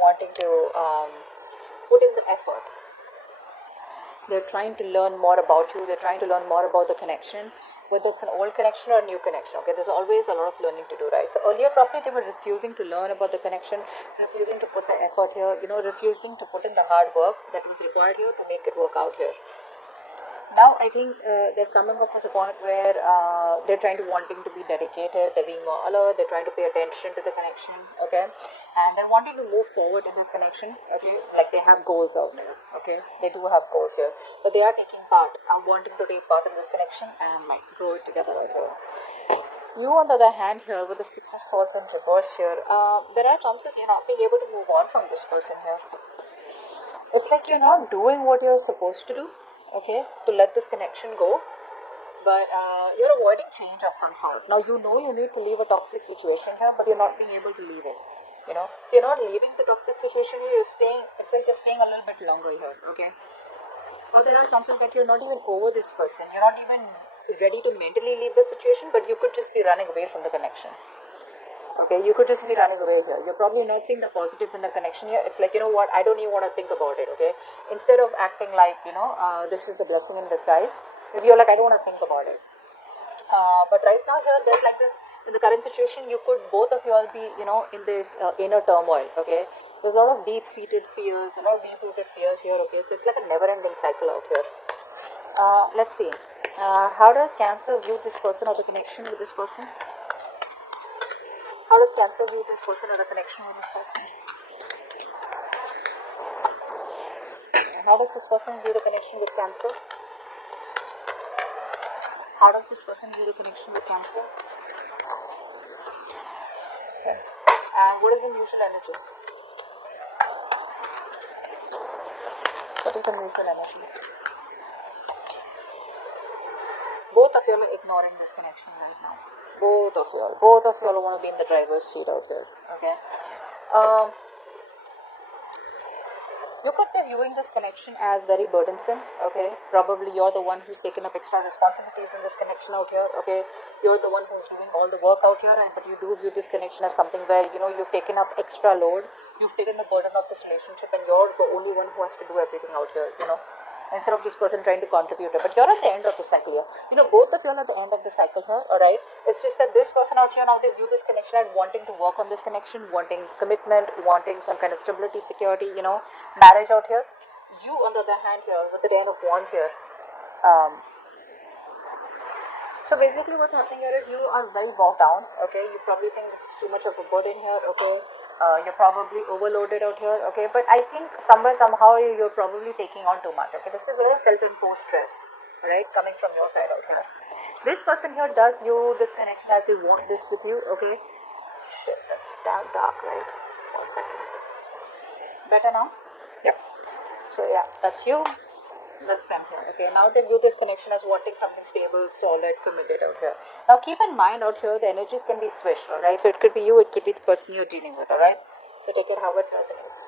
wanting to put in the effort. They're trying to learn more about you. They're trying to learn more about the connection, whether it's an old connection or a new connection. Okay, there's always a lot of learning to do, right? So earlier probably they were refusing to learn about the connection, refusing to put the effort here, refusing to put in the hard work that was required here to make it work out here. Now I think they're coming up with a point where they're trying to wanting to be dedicated, they're being more alert, they're trying to pay attention to the connection, okay, and they're wanting to move forward in this connection, okay, like they have goals out there, okay, they do have goals here, but they are taking part, wanting to take part in this connection and like grow it together out here. You on the other hand here with the Six of Swords in reverse here, there are chances you're not being able to move on from this person here. It's like you're not doing what you're supposed to do, okay, to let this connection go, but you're avoiding change of some sort. Now you know you need to leave a toxic situation here, but you're not being able to leave it, so you're not leaving the toxic situation here, you're staying, it's like you're staying a little bit longer here, okay. Or there are chances that you're not even over this person, you're not even ready to mentally leave the situation, but you could just be running away from the connection. Okay, you could just be running away here. You're probably not seeing the positive in the connection here. It's like, you know what, I don't even want to think about it, okay? Instead of acting like, this is the blessing in disguise, if you're like, I don't want to think about it. But right now here, there's like this, in the current situation, you could, both of you all be, in this inner turmoil, okay? There's a lot of deep-seated fears, a lot of deep-rooted fears here, okay? So it's like a never-ending cycle out here. Let's see. How does Cancer view this person or the connection with this person? How does Cancer view this person or the connection with this person? How does this person view the connection with Cancer? How does this person view the connection with Cancer? Okay. And what is the mutual energy? What is the mutual energy? Both of you are ignoring this connection right now. Both of you all want to be in the driver's seat out here, okay? You could be viewing this connection as very burdensome, okay? Probably you're the one who's taken up extra responsibilities in this connection out here, okay? You're the one who's doing all the work out here, but you do view this connection as something where, you've taken up extra load, you've taken the burden of this relationship, and you're the only one who has to do everything out here, instead of this person trying to contribute. But you're at the end of the cycle here. Both of you are at the end of the cycle here, alright? It's just that this person out here now, they view this connection and wanting to work on this connection, wanting commitment, wanting some kind of stability, security, marriage out here. You, on the other hand here, with the Ten of Wands here. So basically what's happening here is you are very bogged down, okay? You probably think this is too much of a burden here, okay? You're probably overloaded out here, okay? But I think somehow you're probably taking on too much, okay? This is very self-imposed stress, right? Coming from your side out here. This person here does view this connection as we want this with you, okay? Shit, that's damn dark, right? 1 second. Better now? Yep. So yeah, that's you. That's them here, okay? Now they view this connection as wanting something stable, solid, committed out here. Now keep in mind out here, the energies can be switched, alright? So it could be you, it could be the person you're dealing with, alright? So take it how it resonates.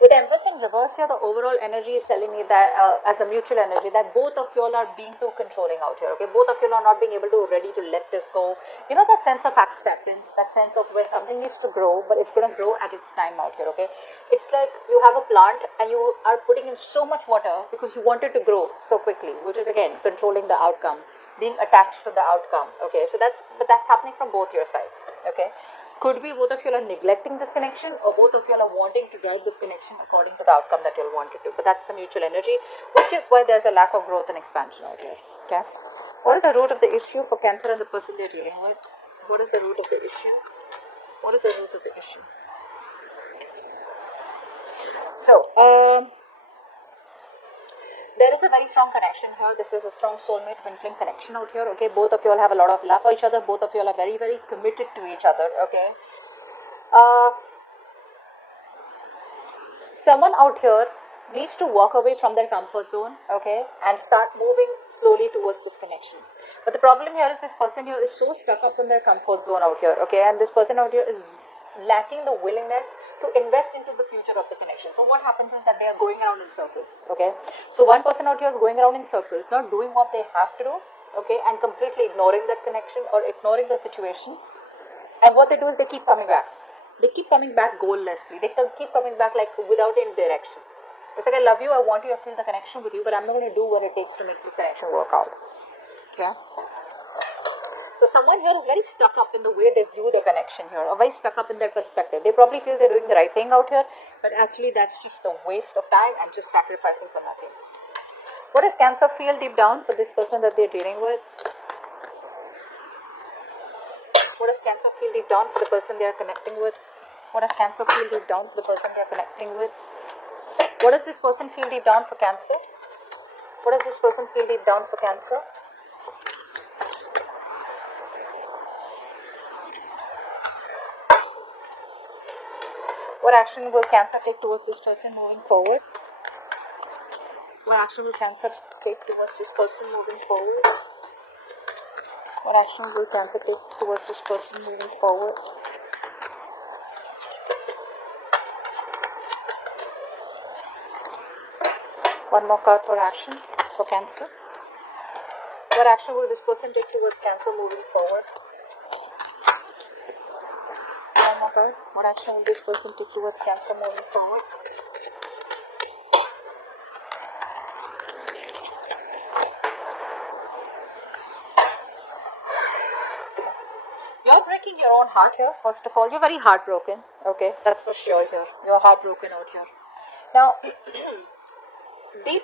With Empress in reverse here, the overall energy is telling me that, as the mutual energy, that both of you all are being too controlling out here, okay? Both of you all are not being able to, ready to let this go. That sense of acceptance, that sense of where something needs to grow, but it's going to grow at its time out here, okay? It's like you have a plant and you are putting in so much water because you want it to grow so quickly, which is again, controlling the outcome, being attached to the outcome, okay? So that's happening from both your sides, okay? Could be both of you are neglecting this connection, or both of you are wanting to guide this connection according to the outcome that you'll want it to. But that's the mutual energy, which is why there's a lack of growth and expansion out here. Okay. What is the root of the issue for Cancer and the person they're dealing with? What is the root of the issue? What is the root of the issue? So, there is a very strong connection here. This is a strong soulmate twin flame connection out here, okay? Both of you all have a lot of love for each other. Both of you all are very, very committed to each other, okay? Someone out here needs to walk away from their comfort zone, okay? And start moving slowly towards this connection. But the problem here is this person here is so stuck up in their comfort zone out here, okay? And this person out here is lacking the willingness to invest into the future of the connection. So what happens is that they are going around in circles, okay? So one person out here is going around in circles, not doing what they have to do, okay, and completely ignoring that connection or ignoring the situation. And what they do is they keep coming back. They keep coming back goallessly. They keep coming back like without any direction. It's like, I love you, I want you, I feel the connection with you, but I'm not going to do what it takes to make this connection work out. Okay? So someone here is very stuck up in the way they view the connection here, or very stuck up in their perspective. They probably feel they're doing the right thing out here, but actually that's just a waste of time and just sacrificing for nothing. What does Cancer feel deep down for this person that they're dealing with? What does Cancer feel deep down for the person they are connecting with? What does Cancer feel deep down for the person they are connecting with? What does this person feel deep down for Cancer? What does this person feel deep down for Cancer? What action will Cancer take towards this person moving forward? What action will Cancer take towards this person moving forward? What action will Cancer take towards this person moving forward? One more card for action for Cancer. What action will this person take towards Cancer moving forward? One more card. What action will this person take towards Cancer moving forward? You're breaking your own heart here, first of all. You're very heartbroken. Okay, that's for sure here. You're heartbroken out here. Now, deep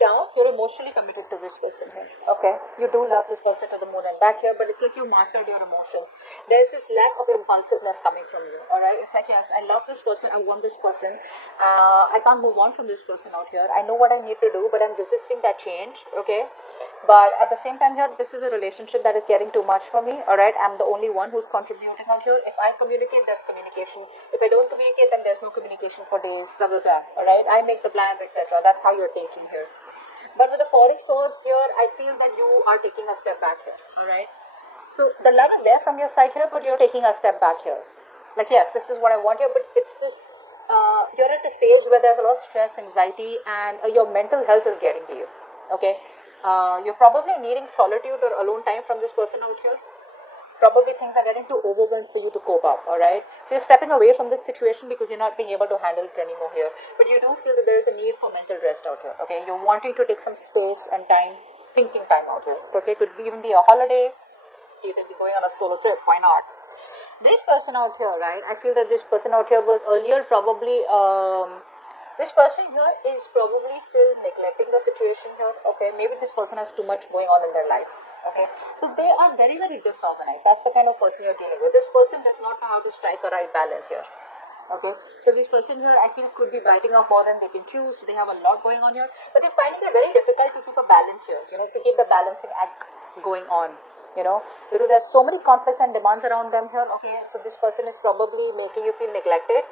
down, you're emotionally committed to this person here. Okay, you do love this person to the moon and back here, but it's like you mastered your emotions. There's this lack of impulsiveness coming from you. Alright, it's like, yes, I love this person, I want this person, I can't move on from this person out here. I know what I need to do, but I'm resisting that change. Okay, but at the same time here, this is a relationship that is getting too much for me. Alright, I'm the only one who's contributing out here. If I communicate, there's communication. If I don't communicate, then there's no communication for days, blah blah blah. Alright, I make the plans, etc. That's how you're thinking here. But with the Four of Swords here, I feel that you are taking a step back here. Alright, so the love is there from your side here, but you're taking a step back here. Like, yes, this is what I want here, but it's this, you're at a stage where there's a lot of stress, anxiety, and your mental health is getting to you. Okay, you're probably needing solitude or alone time from this person out here. Probably things are getting too overwhelmed for you to cope up. Alright, so you're stepping away from this situation because you're not being able to handle it anymore here, but you do feel that there is a need for mental rest out here. Okay, you're wanting to take some space and time, thinking time out here. Okay, could even be a holiday, you can be going on a solo trip, why not? This person out here, right, I feel that this person out here was earlier probably this person here is probably still neglecting the situation here. Okay, maybe this person has too much going on in their life. Okay, so they are very, very disorganized. That's the kind of person you're dealing with. This person does not know how to strike a right balance here. Okay, so this person here, I feel, could be biting off more than they can chew. So they have a lot going on here, but they're finding it very difficult to keep a balance here. You know, to keep the balancing act going on. You know, because there's so many conflicts and demands around them here. Okay, so this person is probably making you feel neglected,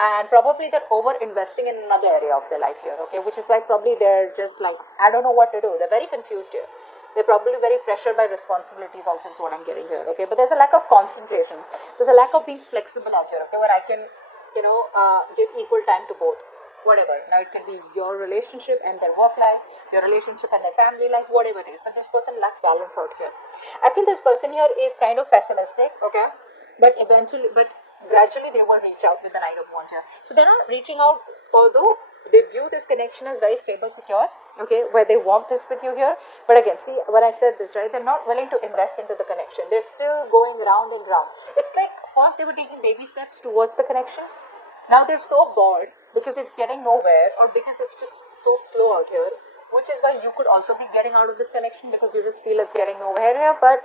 and probably they're over investing in another area of their life here. Okay, which is why probably they're just like, I don't know what to do. They're very confused here. They're probably very pressured by responsibilities also is what I'm getting here. Okay, but there's a lack of concentration. There's a lack of being flexible out here. Okay, where I can, you know, give equal time to both. Whatever. Now it can be your relationship and their work life, your relationship and their family life, whatever it is. But this person lacks balance out here. I feel this person here is kind of pessimistic. Okay, but gradually they will reach out with the Knight of Wands here. So they're not reaching out, although they view this connection as very stable, secure. Okay, where they want this with you here. But again, see, when I said this, right, they're not willing to invest into the connection. They're still going round and round. It's like first they were taking baby steps towards the connection. Now they're so bored because it's getting nowhere, or because it's just so slow out here, which is why you could also be getting out of this connection because you just feel it's getting nowhere here, but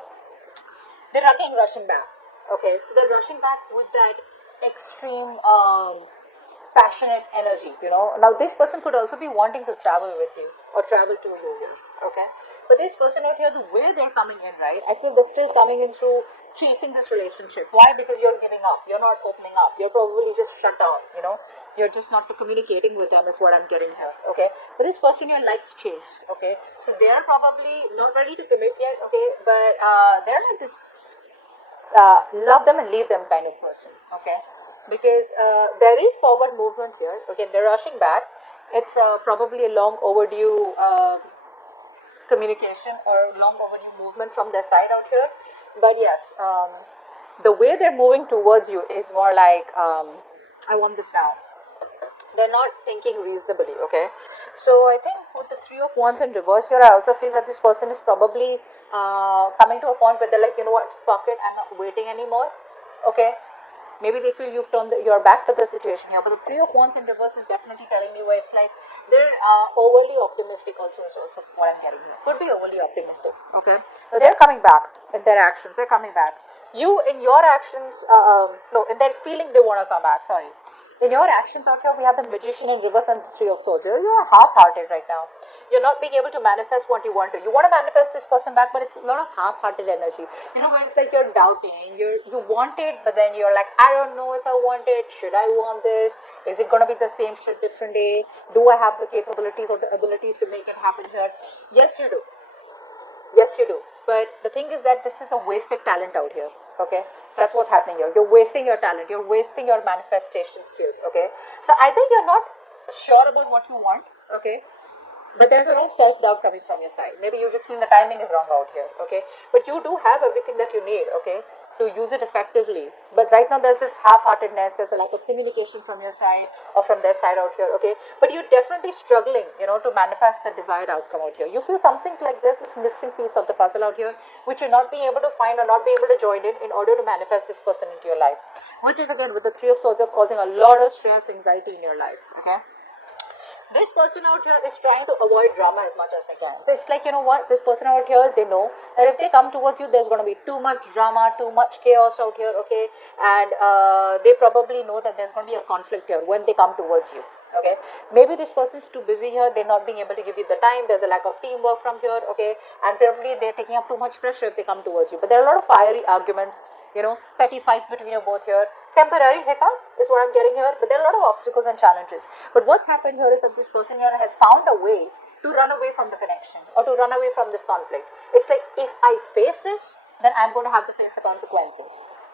they're rushing back. Okay, so they're rushing back with that extreme passionate energy, you know. Now this person could also be wanting to travel with you or travel to you here. Okay, but this person out here, the way they're coming in, right, I feel they're still coming in through chasing this relationship. Why? Because you're giving up, you're not opening up, you're probably just shut down, you know, you're just not communicating with them is what I'm getting here. Okay, but this person here likes chase. Okay, so they are probably not ready to commit yet. Okay, but they're like this love them and leave them kind of person. Okay, because there is forward movement here. Okay, they're rushing back. It's probably a long overdue communication or long overdue movement from their side out here. But yes, the way they're moving towards you is more like, I want this now. They're not thinking reasonably, okay? So I think with the Three of Wands in reverse here, I also feel that this person is probably coming to a point where they're like, you know what, fuck it, I'm not waiting anymore, okay? Maybe they feel you've turned your back to the situation here, but the Three of Wands in reverse is definitely telling me where it's like they're overly optimistic also is also what I'm getting here. Could be overly optimistic, okay? So they're coming back in their actions, they're coming back. You, in your actions, no, in their feelings, they want to come back, sorry. In your actions out here, we have the Magician in reverse and the Three of Swords. You're half-hearted right now. You're not being able to manifest what you want to. You want to manifest this person back, but it's a lot of half-hearted energy. You know, where it's like you're doubting. You want it, but then you're like, I don't know if I want it. Should I want this? Is it going to be the same shit different day? Do I have the capabilities or the abilities to make it happen here? Yes, you do. Yes, you do. But the thing is that this is a wasted talent out here. Okay, that's what's happening here. You're wasting your talent. You're wasting your manifestation skills. Okay, so I think you're not sure about what you want. Okay, but there's a lot of self-doubt coming from your side. Maybe you just feel the timing is wrong out here. Okay, but you do have everything that you need. Okay, to use it effectively. But right now there's this half-heartedness. There's a lack of communication from your side or from their side out here. Okay, but you're definitely struggling, you know, to manifest the desired outcome out here. You feel something like this missing piece of the puzzle out here, which you're not being able to find or not being able to join in order to manifest this person into your life. Which is again with the Three of Swords, are causing a lot of stress, anxiety in your life. Okay. This person out here is trying to avoid drama as much as they can. So it's like, you know what, this person out here, they know that if they come towards you, there's going to be too much drama, too much chaos out here, okay? And they probably know that there's going to be a conflict here when they come towards you, okay? Maybe this person's too busy here, they're not being able to give you the time, there's a lack of teamwork from here, okay? And probably they're taking up too much pressure if they come towards you. But there are a lot of fiery arguments, you know, petty fights between you both here. Temporary hiccup is what I'm getting here, but there are a lot of obstacles and challenges. But what's happened here is that this person here has found a way to run away from the connection or to run away from this conflict. It's like, if I face this, then I'm going to have to face the consequences.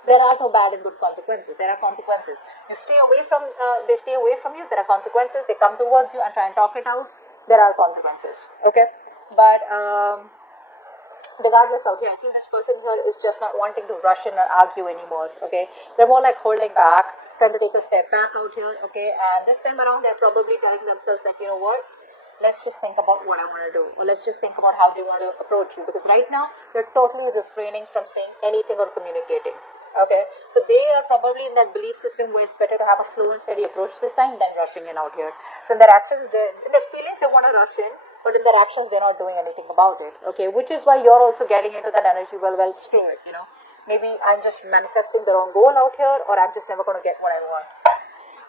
There are no bad and good consequences. There are consequences. You stay away from, they stay away from you. There are consequences. They come towards you and try and talk it out. There are consequences. Okay, but regardless out here, I feel this person here is just not wanting to rush in and argue anymore, okay? They're more like holding back, trying to take a step back out here, okay? And this time around, they're probably telling themselves like, you know what? Let's just think about what I want to do, or let's just think about how they want to approach you, because right now, they're totally refraining from saying anything or communicating, okay? So they are probably in that belief system where it's better to have a slow and steady approach this time than rushing in out here. So in their actions, in their feelings, they want to rush in, but in their actions, they're not doing anything about it, okay? Which is why you're also getting into that energy, well, screw it, you know? Maybe I'm just manifesting the wrong goal out here, or I'm just never going to get what I want.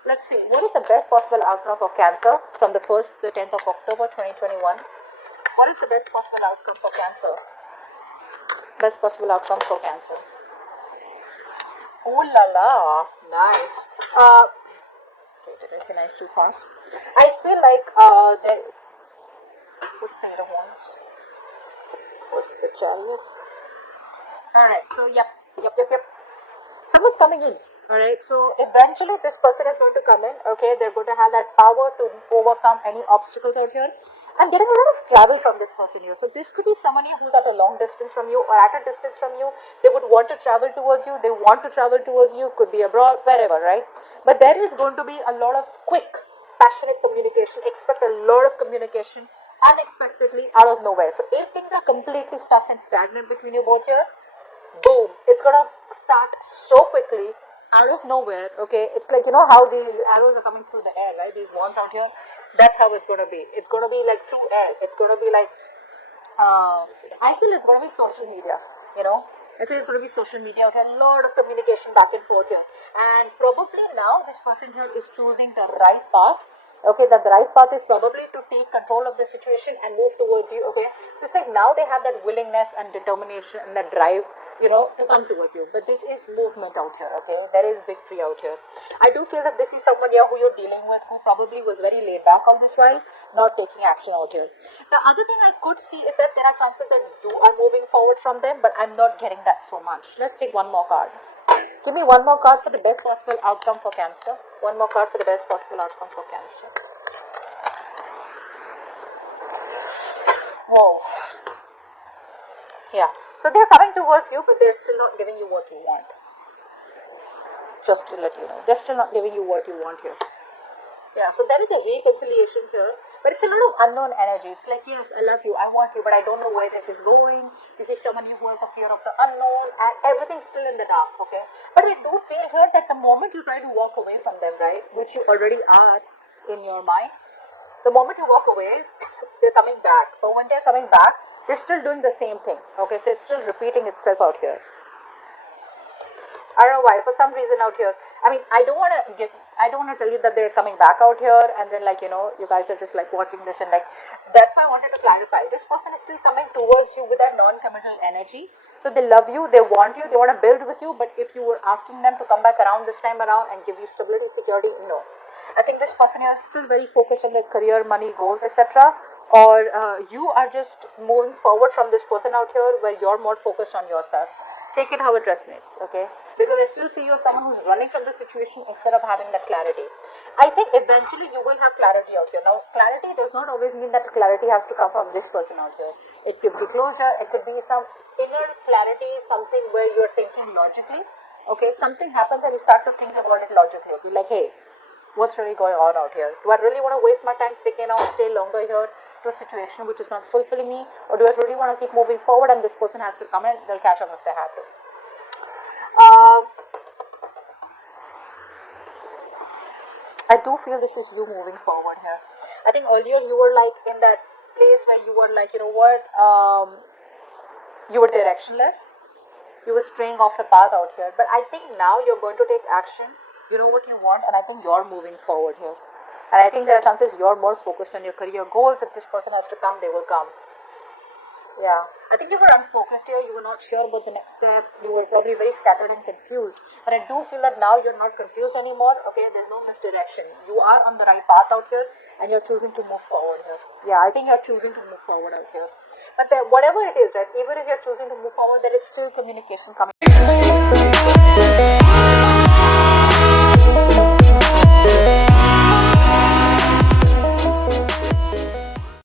Let's see, what is the best possible outcome for Cancer from the 1st to the 10th of October 2021? What is the best possible outcome for Cancer? Best possible outcome for Cancer. Oh la la, nice. Okay, did I say nice too fast? I feel like there. What's the Eight of Wands? What's the Chariot? Alright, so yep. Someone's coming in. Alright, so eventually this person is going to come in. Okay, they're going to have that power to overcome any obstacles out here. I'm getting a lot of travel from this person here. So this could be someone here who's at a long distance from you or at a distance from you. They would want to travel towards you. They want to travel towards you. Could be abroad, wherever, right? But there is going to be a lot of quick, passionate communication. Expect a lot of communication unexpectedly out of nowhere. So if things are completely stuck and stagnant between you both here, boom, it's gonna start so quickly out of nowhere. Okay, it's like, you know how these arrows are coming through the air, right? These wands out here, that's how it's gonna be. It's gonna be like through air. It's gonna be like I feel it's gonna be social media, you know. I feel it's going to be social media. Okay, a lot of communication back and forth here, and probably now this person here is choosing the right path. Okay, that the right path is probably to take control of the situation and move towards you, okay? So it's like now they have that willingness and determination and that drive, you know, to come towards you. But this is movement out here, okay? There is victory out here. I do feel that this is someone here who you're dealing with who probably was very laid back all this while, not taking action out here. The other thing I could see is that there are chances that you are moving forward from them, but I'm not getting that so much. Let's take one more card. Give me one more card for the best possible outcome for Cancer. One more card for the best possible outcome for Cancer. Whoa. Yeah. So they're coming towards you, but they're still not giving you what you want. just to let you know. They're still not giving you what you want here. Yeah, so there is a reconciliation here, but it's a lot of unknown energy. It's like, yes, I love you, I want you, but I don't know where this is going. This is someone who has a fear of the unknown, and everything's still in the dark, okay? But I do feel here that the moment you try to walk away from them, right, which you already are in your mind, the moment you walk away, they're coming back. But when they're coming back, they're still doing the same thing, okay? So it's still repeating itself out here. I don't know why, for some reason out here, I mean, I don't want to tell you that they're coming back out here and then, like, you know, you guys are just like watching this and like, that's why I wanted to clarify. This person is still coming towards you with that non-committal energy. So they love you, they want you, they want to build with you, but if you were asking them to come back around this time around and give you stability, security, no. I think this person is still very focused on their career, money, goals, etc. Or you are just moving forward from this person out here where you're more focused on yourself. Take it how it resonates, okay? Because I still see you as someone who's running from the situation instead of having that clarity. I think eventually you will have clarity out here. Now, clarity does not always mean that clarity has to come from this person out here. It could be closure, it could be some inner clarity, something where you're thinking logically, okay? Something happens and you start to think about it logically, okay? Like, hey, what's really going on out here? Do I really want to waste my time sticking out, stay longer here to a situation which is not fulfilling me? Or do I really want to keep moving forward and this person has to come in, they'll catch up if they have to. I do feel this is you moving forward here. I think earlier you were like in that place where you were like, you know what, you were directionless. You were straying off the path out here. But I think now you're going to take action. You know what you want, and I think you're moving forward here. And I think there are chances you're more focused on your career goals. If this person has to come, they will come. Yeah, I think you were unfocused here. You were not sure about the next step. You were probably very scattered and confused. But I do feel that now you're not confused anymore. Okay, there's no misdirection. You are on the right path out here, and you're choosing to move forward here. Yeah, I think you're choosing to move forward out here. But whatever it is, right, even if you're choosing to move forward, there is still communication coming.